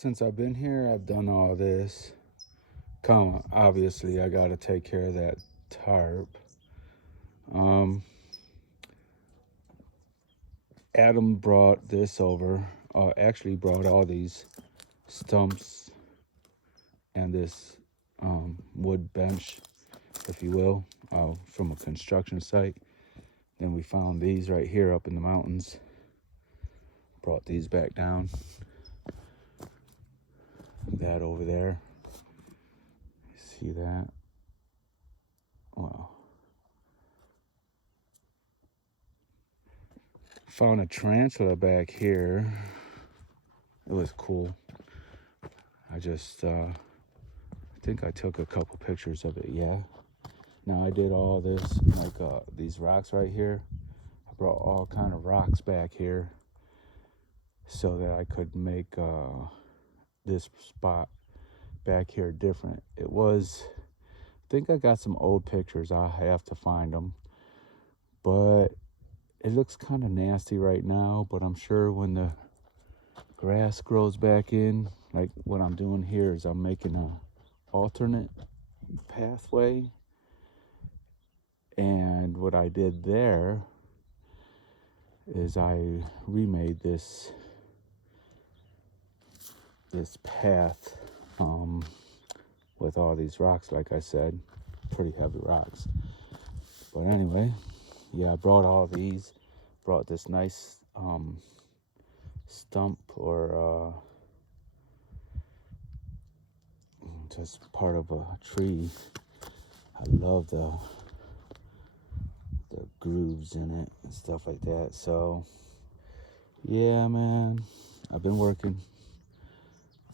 Since I've been here, I've done all this. Obviously, I got to take care of that tarp. Um, Adam brought this over. Actually, brought all these stumps and this wood bench, if you will, from a construction site. Then we found these right here up in the mountains. Brought these back down. That over there. See that? Wow. Found a tarantula back here. It was cool. I think I took a couple pictures of it, yeah. Now I did all this, like these rocks right here. I brought all kind of rocks back here so that I could make this spot back here different. I think I got some old pictures. I have to find them. But it looks kind of nasty right now, but I'm sure when the grass grows back in, like what I'm doing here is I'm making a alternate pathway. And what I did there is I remade this path with all these rocks, like I said, pretty heavy rocks. But anyway, yeah, I brought all these, brought this nice stump or just part of a tree. I love the grooves in it and stuff like that. So yeah, man, I've been working.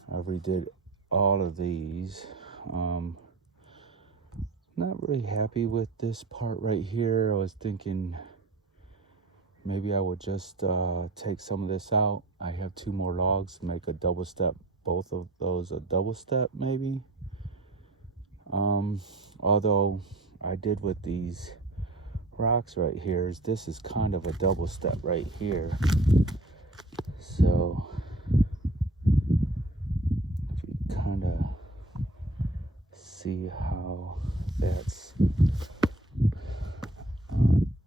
I redid all of these. Not really happy with this part right here. I was thinking maybe I would just take some of this out. I have 2 more logs, make a double step, both of those a double step maybe. Although I did with these rocks right here, this is kind of a double step right here. So if you kind of see how that's,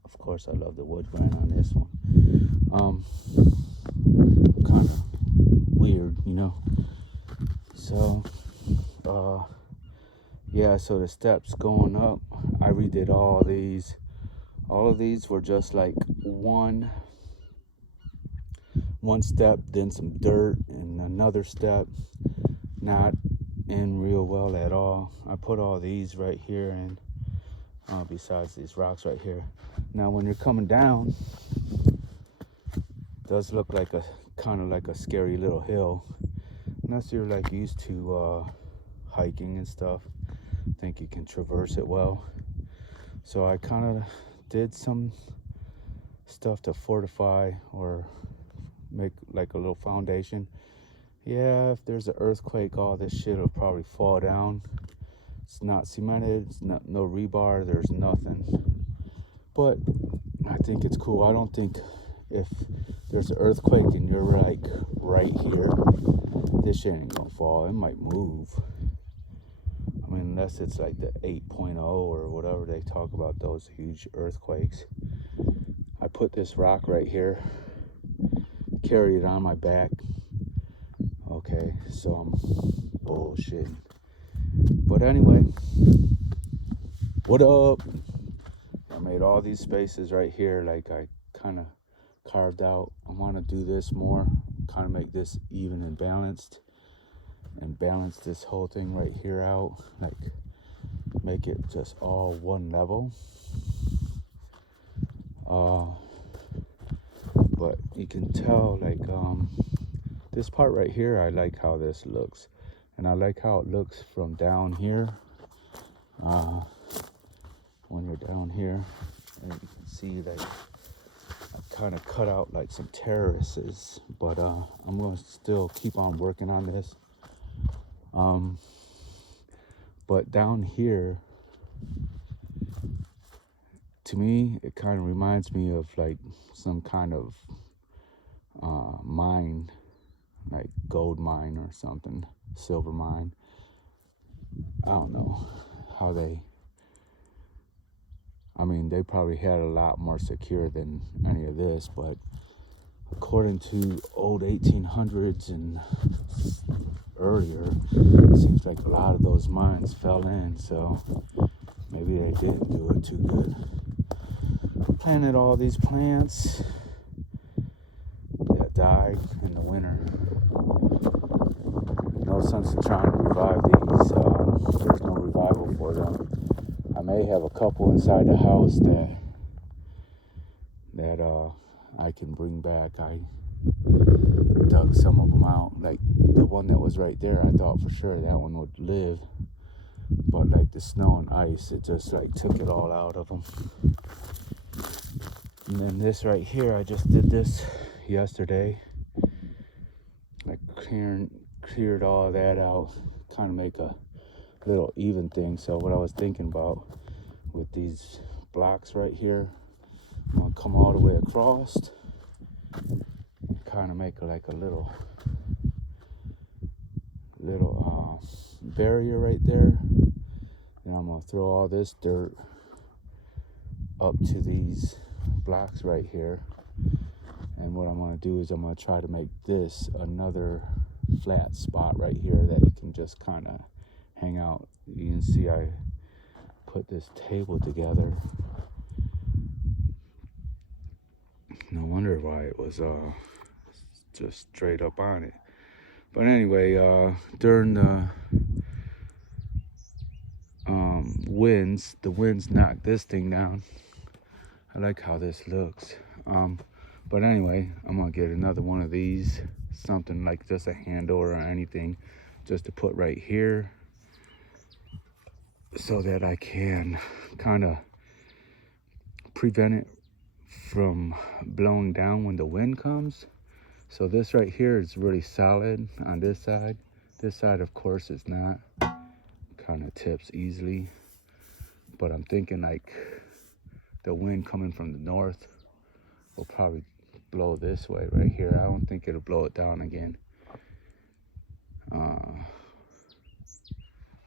of course I love the wood grain on this one. Kind of weird, you know. So yeah, so the steps going up, I redid all these. All of these were just like one step, then some dirt, and another step, not in real well at all. I put all these right here in, besides these rocks right here. Now when you're coming down, it does look like a kind of like a scary little hill, unless you're like used to hiking and stuff. I think you can traverse it well. So I kind of did some stuff to fortify or make like a little foundation. Yeah, if there's an earthquake, all this shit will probably fall down. It's not cemented, it's not, no rebar, there's nothing. But I think it's cool. I don't think if there's an earthquake and you're like right here, this shit ain't gonna fall. It might move. I mean, unless it's like the 8.0 or whatever they talk about, those huge earthquakes. I put this rock right here, carry it on my back. Okay, so I'm bullshitting. But anyway, what up? I made all these spaces right here, like I kind of carved out. I want to do this more, kind of make this even and balanced, and balance this whole thing right here out, like make it just all one level. But you can tell, like this part right here, I like how this looks, and I like how it looks from down here. When you're down here, and you can see like I kind of cut out like some terraces, but I'm gonna still keep on working on this. But down here, to me, it kind of reminds me of like some kind of mine like gold mine or something, silver mine. I don't know how I mean, they probably had a lot more secure than any of this, but according to old 1800s and earlier, it seems like a lot of those mines fell in, so maybe they didn't do it too good. Planted all these plants that died in the winter. No sense in trying to revive these. There's no revival for them. I may have a couple inside the house that I can bring back. I dug some of them out. Like the one that was right there, I thought for sure that one would live, but like the snow and ice, it just like took it all out of them. And then this right here, I just did this yesterday. I cleared all of that out, kind of make a little even thing. So what I was thinking about with these blocks right here, I'm gonna come all the way across, kind of make like a little barrier right there. And I'm gonna throw all this dirt up to these blocks right here. And what I'm gonna do is I'm gonna try to make this another flat spot right here that it can just kind of hang out. You can see I put this table together. No wonder why it was just straight up on it. But anyway, during the winds, the winds knocked this thing down. I like how this looks. But anyway, I'm gonna get another one of these, something like just a handle or anything, just to put right here, so that I can kind of prevent it from blowing down when the wind comes. So this right here is really solid on this side. This side, of course, is not. Kind of tips easily. But I'm thinking like the wind coming from the north will probably blow this way right here. I don't think it'll blow it down again.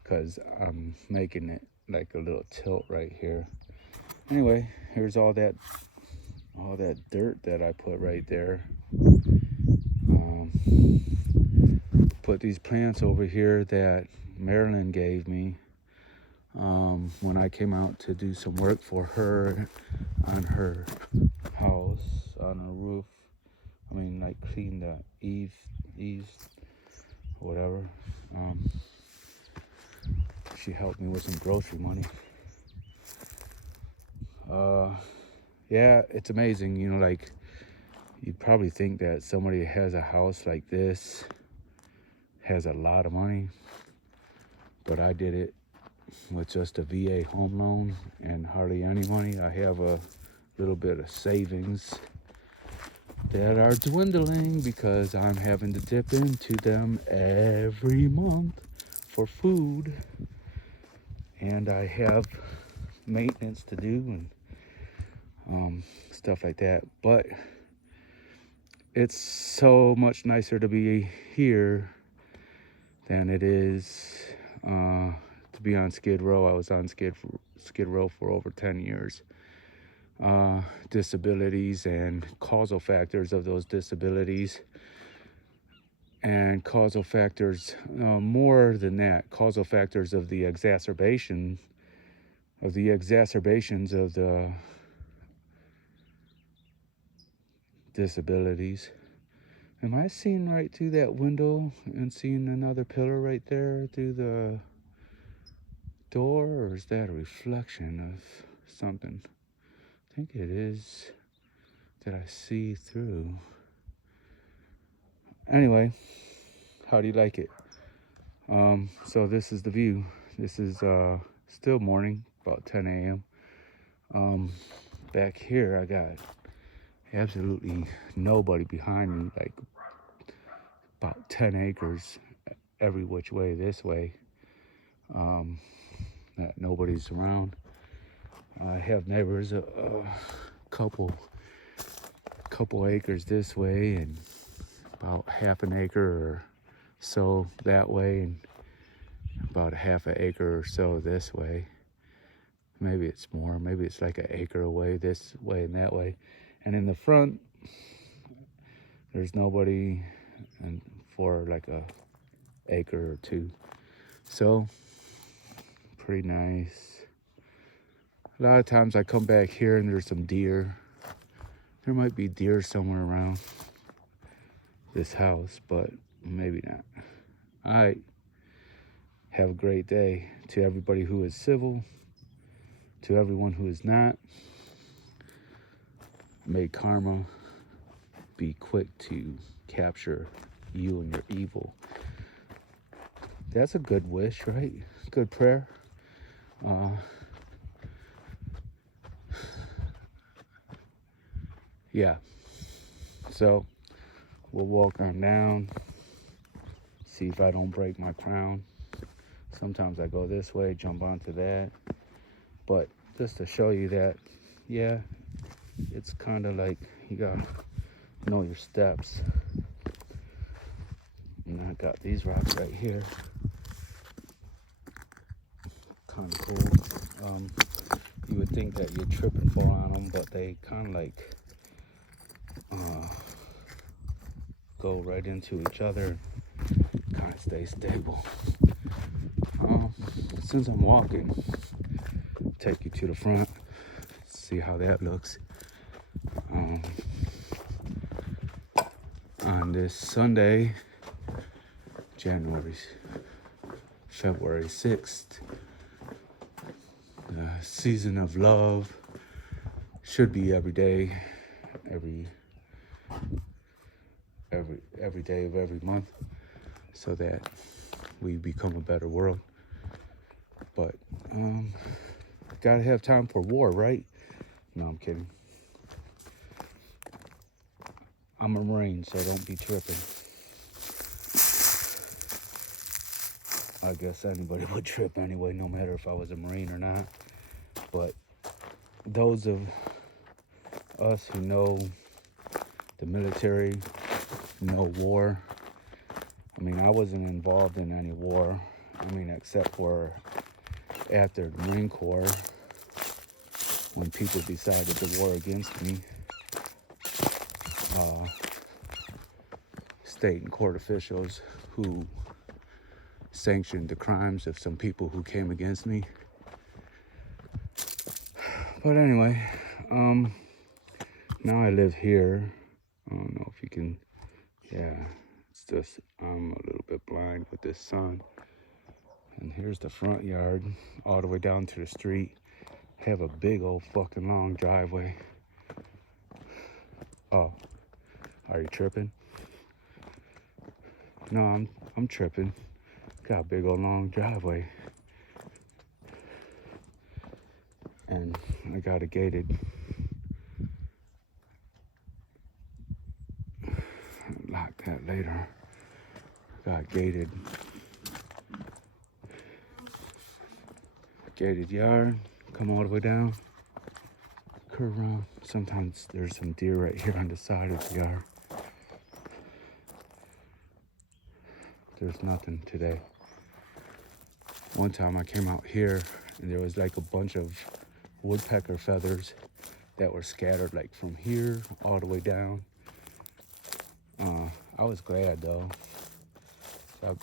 Because I'm making it like a little tilt right here. Anyway, here's all that dirt that I put right there. Put these plants over here that Marilyn gave me when I came out to do some work for her on her house, on her roof. I mean, like clean the eaves, whatever. She helped me with some grocery money. Yeah, it's amazing, you know, like you'd probably think that somebody has a house like this has a lot of money, but I did it with just a VA home loan and hardly any money. I have a little bit of savings that are dwindling because I'm having to dip into them every month for food, and I have maintenance to do and stuff like that. But it's so much nicer to be here than it is to be on Skid Row. I was on Skid Row for over 10 years. Disabilities and causal factors of those disabilities, and causal factors, more than that, causal factors of the exacerbations of the disabilities. Am I seeing right through that window and seeing another pillar right there through the door, or is that a reflection of something? I think it is that I see through. Anyway, how do you like it? So this is the view. This is still morning, about 10 a.m. Back here I got absolutely nobody behind me, like about 10 acres every which way this way, that nobody's around. I have neighbors a couple acres this way and about half an acre or so that way, and about a half an acre or so this way. Maybe it's more, maybe it's like an acre away this way and that way. And in the front, there's nobody, and for like a acre or two. So pretty nice. A lot of times I come back here and there's some deer. There might be deer somewhere around this house, but maybe not. All right. Have a great day. To everybody who is civil, to everyone who is not, may karma be quick to capture you and your evil. That's a good wish, right? Good prayer. Yeah. So we'll walk on down, see if I don't break my crown. Sometimes I go this way, jump onto that. But just to show you that, yeah, it's kind of like you gotta know your steps. And I got these rocks right here. Kind of cool. You would think that you'd trip and fall on them, but they kind of like go right into each other and kind of stay stable. Since I'm walking, take you to the front, see how that looks. On this Sunday, February 6th, the season of love should be every day, every day of every month, so that we become a better world. But gotta have time for war, right? No, I'm kidding. I'm a Marine, so don't be tripping. I guess anybody would trip anyway, no matter if I was a Marine or not. But those of us who know the military, know war. I mean, I wasn't involved in any war. I mean, except for after the Marine Corps, when people decided the war against me. State and court officials who sanctioned the crimes of some people who came against me. But anyway, now I live here. I don't know if you can, yeah, it's just, I'm a little bit blind with this sun. And here's the front yard, all the way down to the street. Have a big old fucking long driveway. Oh, are you tripping? No, I'm tripping. Got a big old long driveway. And I got it gated. Lock that later. Got gated yard. Come all the way down. Curve around. Sometimes there's some deer right here on the side of the yard. There's nothing today. One time I came out here and there was like a bunch of woodpecker feathers that were scattered like from here all the way down. I was glad though. I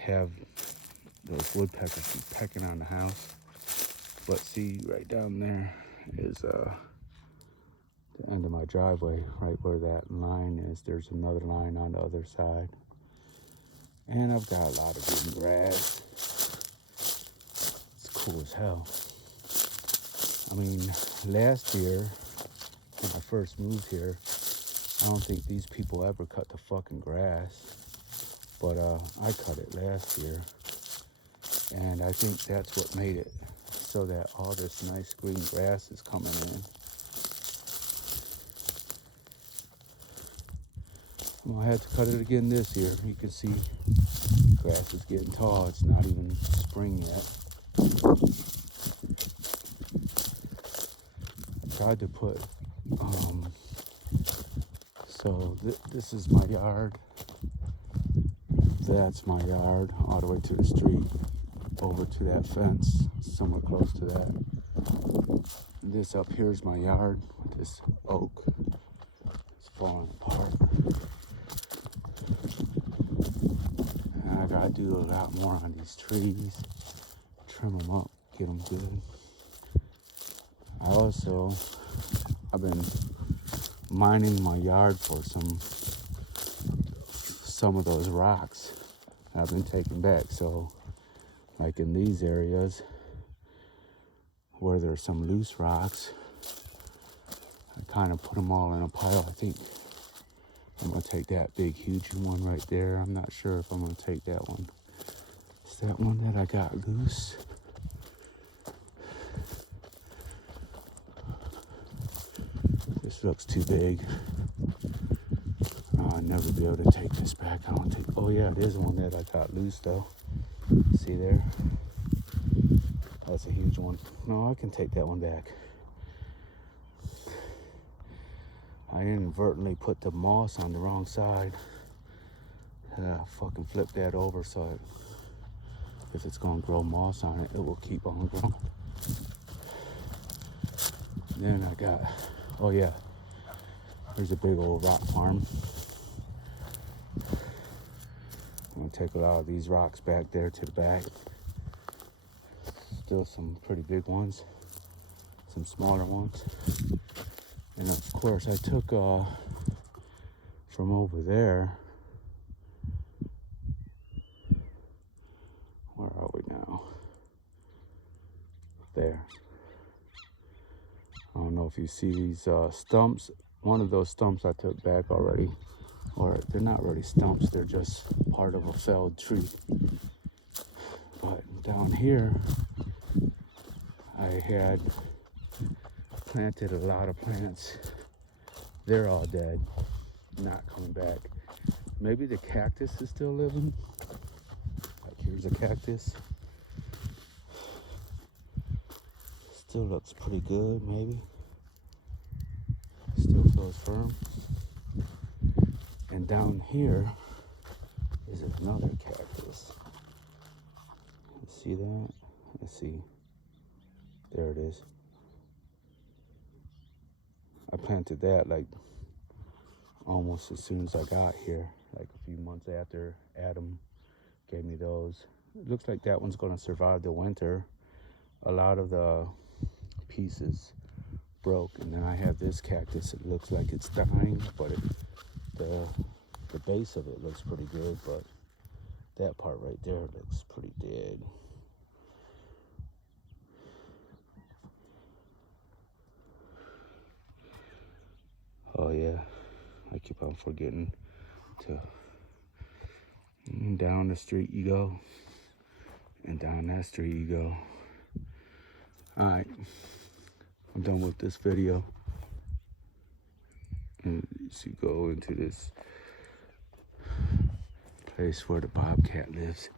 have those woodpeckers keep pecking on the house. But see, right down there is the end of my driveway, right where that line is. There's another line on the other side. And I've got a lot of green grass. It's cool as hell. I mean, last year, when I first moved here, I don't think these people ever cut the fucking grass. But I cut it last year. And I think that's what made it so that all this nice green grass is coming in. Well, I had to cut it again this year. You can see grass is getting tall. It's not even spring yet. Tried to put So this is my yard. That's my yard, all the way to the street, over to that fence, somewhere close to that. This up here is my yard with this oak. It's falling apart. And I gotta do a lot more on these trees, trim them up, get them good. I've been mining my yard for some of those rocks I've been taking back. So like in these areas where there's some loose rocks, I kind of put them all in a pile. I think I'm gonna take that big huge one right there. I'm not sure if I'm gonna take that one. It's that one that I got loose. This looks too big. I'll never be able to take this back. Oh yeah, it is one that I got loose though. See there? That's a huge one. No, I can take that one back. I inadvertently put the moss on the wrong side. Fucking flip that over so if it's gonna grow moss on it, it will keep on growing. Then I got, oh yeah, there's a big old rock farm. I'm gonna take a lot of these rocks back there to the back. Still some pretty big ones, some smaller ones. And of course I took from over there, where are we now? There. I don't know if you see these stumps. One of those stumps I took back already. Or they're not really stumps, they're just part of a felled tree. But down here, I had planted a lot of plants. They're all dead, not coming back. Maybe the cactus is still living. Like here's a cactus. Still looks pretty good, maybe. Still feels firm. And down here is another cactus. You see that? Let's see. There it is. I planted that like almost as soon as I got here, like a few months after Adam gave me those. It looks like that one's gonna survive the winter. A lot of the pieces broke, and then I have this cactus. It looks like it's dying, but the base of it looks pretty good, but that part right there looks pretty dead. Oh yeah, I keep on forgetting to, down the street you go, and down that street you go. All right, I'm done with this video. And you go into this place where the bobcat lives.